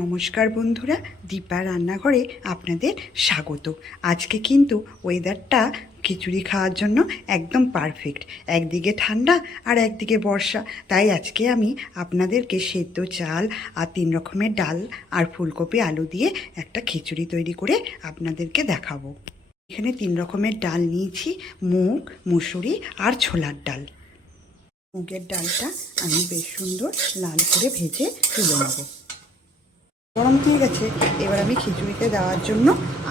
নমস্কার বন্ধুরা, দীপা রান্নাঘরে আপনাদের স্বাগত। আজকে কিন্তু ওয়েদারটা খিচুড়ি খাওয়ার জন্য একদম পারফেক্ট। একদিকে ঠান্ডা আর একদিকে বর্ষা, তাই আজকে আমি আপনাদেরকে সেদ্ধ চাল আর 3 রকমের ডাল আর ফুলকপি আলু দিয়ে একটা খিচুড়ি তৈরি করে আপনাদেরকে দেখাবো। এখানে 3 রকমের ডাল নিয়েছি, মুগ, মুসুরি আর ছোলার ডাল। মুগের ডালটা আমি বেশ সুন্দর লাল করে ভেজে তুলে নেব। গরম হয়ে গেছে, এবার আমি খিচুড়িতে দেওয়ার জন্য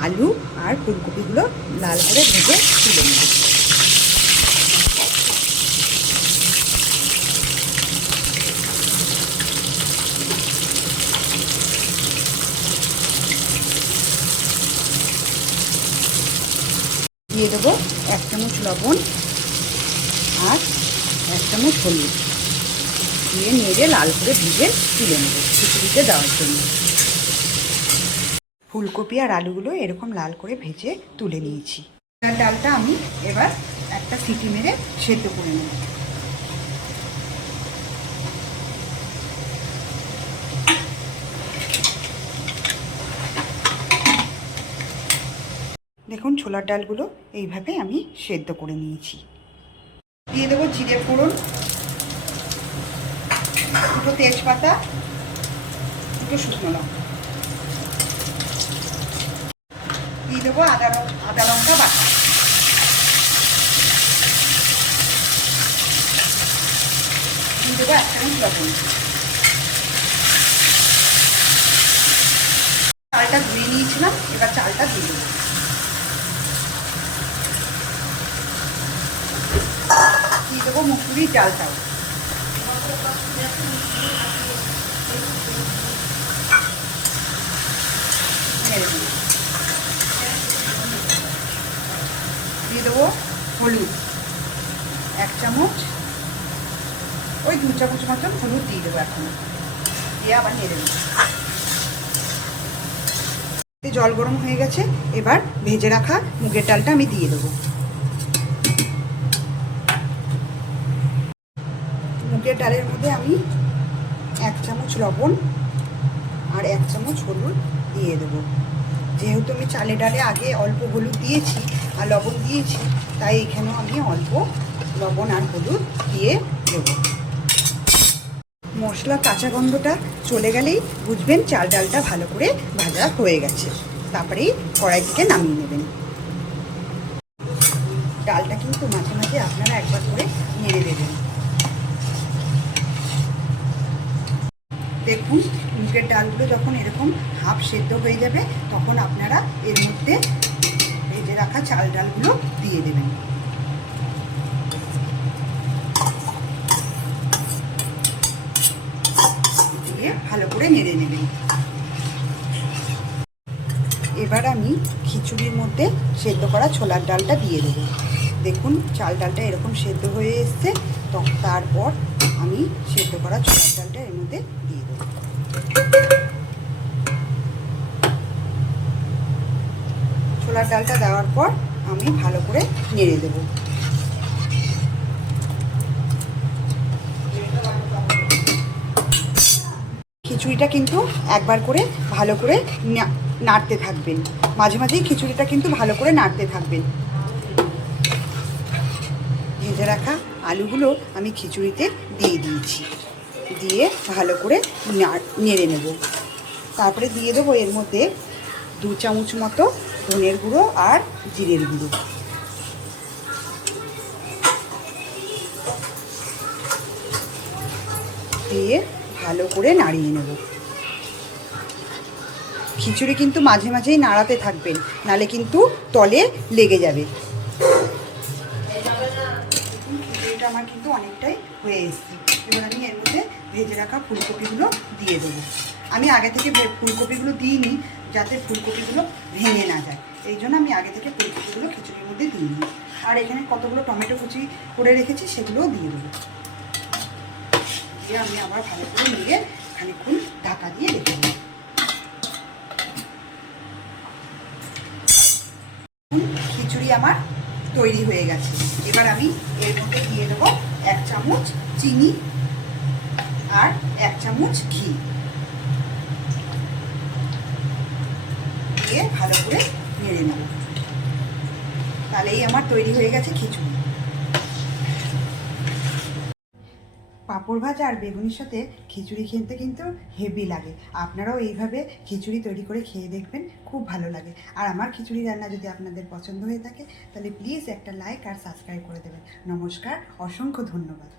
আলু আর ফুলকপিগুলো লাল করে ভেজে তুলে নেব। দিয়ে দেবো 1 চামচ লবণ আর 1 চামচ হলুদ দিয়ে নেড়ে লাল করে ভেজে তুলে নেব খিচুড়িতে দেওয়ার জন্য। ফুলকপি আর আলুগুলো এরকম লাল করে ভেজে তুলে নিয়েছি। ডালটা আমি এবার একটা সিটি মেরে সেদ্ধ করে নেব। দেখুন, ছোলার ডালগুলো এইভাবে আমি সেদ্ধ করে নিয়েছি। দিয়ে দেবো জিরে ফোড়ন, 2 তেজপাতা, 2 শুকনো লঙ্কা, দিয়ে দেবো আদা লঙ্কা বাটা, দিয়ে দেবো 1 চামচ লবণ। চালটা ধুয়ে নিয়েছিলাম, এবার চালটা দিয়ে দেবো। দিয়ে দেবো মুসুরির ডালটাও, দিয়ে দেবো হলুদ 1 চামচ, ওই 2 চামচ মতন হলুদ দিয়ে দেবো। এখন দিয়ে আবার নেড়ে দেবো। জল গরম হয়ে গেছে, এবার ভেজে রাখা মুগের ডালটা আমি দিয়ে দেবো। মুগের ডালের মধ্যে আমি 1 চামচ লবণ আর 1 চামচ হলুদ দিয়ে দেবো। যেহেতু আমি চালে ডালে আগে অল্প হলুদ দিয়েছি আর লবণ দিয়েছি, তাই এখানেও আমি অল্প লবণ আর হলুদ দিয়ে দেবো। মশলা কাঁচা গন্ধটা চলে গেলেই বুঝবেন চাল ডালটা ভালো করে ভাজা হয়ে গেছে। তারপরেই কড়াই থেকে নামিয়ে নেবেন। ডালটা কিন্তু মাঝে মাঝে আপনারা একবার করে নেড়ে দেবেন। দেখুন, মুগের ডালগুলো যখন এরকম হাফ সেদ্ধ হয়ে যাবে, তখন আপনারা এর মধ্যে ভেজে রাখা চাল ডালগুলো দিয়ে দেবেন। দিয়ে ভালো করে নেড়ে নেবেন। এবার আমি খিচুড়ির মধ্যে সেদ্ধ করা ছোলার ডালটা দিয়ে দেবো। দেখুন, চাল ডালটা এরকম সেদ্ধ হয়ে এসছে, তারপর আমি সেদ্ধ করা ছোলার ডালটা এর মধ্যে দিয়ে দেবো। ছোলার ডালটা দেওয়ার পর আমি ভালো করে নেড়ে দেবো। খিচুড়িটা কিন্তু একবার করে ভালো করে নাড়তে থাকবেন। মাঝে মাঝেই খিচুড়িটা কিন্তু ভালো করে নাড়তে থাকবেন। ভেজে রাখা আলুগুলো আমি খিচুড়িতে দিয়ে দিয়েছি, দিয়ে ভালো করে নেড়ে নেব। তারপরে দিয়ে দেবো এর মধ্যে 2 চামচ মতো ধনের গুঁড়ো আর জিরের গুঁড়ো, দিয়ে ভালো করে নাড়িয়ে নেব। খিচুড়ি কিন্তু মাঝে মাঝেই নাড়াতে থাকবেন, নালে কিন্তু তলে লেগে যাবে। খিচুড়িটা আমার কিন্তু অনেকটাই হয়ে এসেছে। এবার আমি এর মধ্যে ভেজে রাখা ফুলকপিগুলো দিয়ে দেবো। আমি আগে থেকে ফুলকপিগুলো দিইনি, যাতে ফুলকপিগুলো ভেঙে না যায়, এই জন্য আমি আগে থেকে ফুলকপিগুলো খিচুড়ির মধ্যে দিইনি। আর এখানে কতগুলো টমেটো কুচি করে রেখেছি, সেগুলোও দিয়ে দেবো। দিয়ে আমি আবার ভালো করে নিয়ে খানিকক্ষণ ঢাকা দিয়ে রেখে দেবো। খিচুড়ি আমার তৈরি হয়ে গেছে। এবার আমি এর মধ্যে দিয়ে দেবো 1 চামচ চিনি আর 1 চামচ ঘি। দিয়ে ভালো করে নেড়ে নেব। তাহলেই আমার তৈরি হয়ে গেছে খিচুড়ি। পাঁপড় ভাজা আর বেগুনির সাথে খিচুড়ি খেতে কিন্তু হেভি লাগে। আপনারাও এইভাবে খিচুড়ি তৈরি করে খেয়ে দেখবেন, খুব ভালো লাগে। আর আমার খিচুড়ি রান্না যদি আপনাদের পছন্দ হয়ে থাকে তাহলে প্লিজ একটা লাইক আর সাবস্ক্রাইব করে দেবেন। নমস্কার, অসংখ্য ধন্যবাদ।